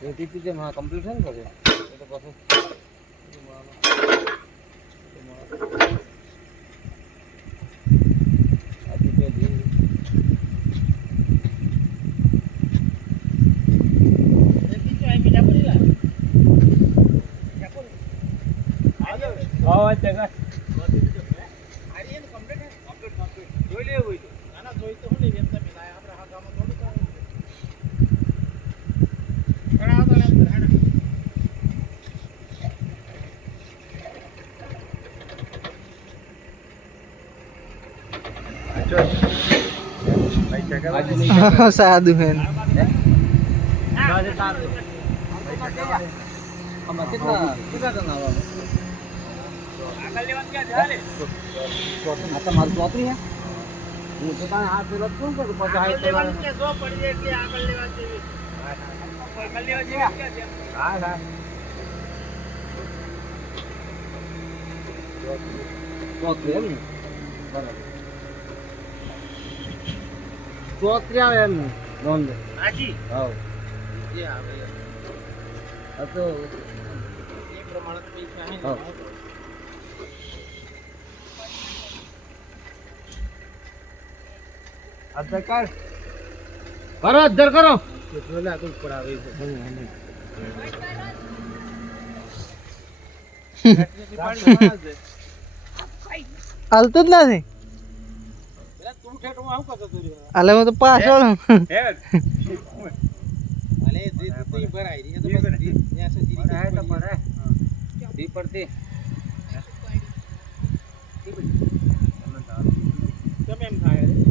એ TP જે માં complete છે ને પછી એ તો પછી આજી પેલી હા જગા આરી એનું કમ્પ્લીટ છે કમ્પ્લીટ જોઈ લે હોય તો ના જોઈ તો હું લે એમ તમે લાય આપણે હા ગામમાં થોડું ઘણા આવતા ને અંદર હેડા સાદું હે આમાં કેટલા ટન આવવાનું આગળ લેવાનું ક્યાં જાય લે આ તમારું ચોતરી હે હું તો કાંઈ હાથ પેલો કોણ કરું પછી હાથ લેવાનું કે જો પડી જાય એટલે આગળ લેવા જેવી આગળ લેવા જેવી ક્યાં છે હા હા ચોતરી એમ ને બરાબર ચોતરી આવે એમ નોંધ હાજી હા જે આવે આ તો એ પ્રમાણે પૈસા હે હા અધર કર કરો અધર કરો જોલા તો ઉપર આવે છે હાલતું જ નથી તું ઠેઠ હું આવું કરતો રહ્યો હાલે હું તો પાછળ અલે દી તું ભરાઈ રહી તો બસ ત્યાં સે જીરી હે તો પડે દી પડતી તમે એમ થાય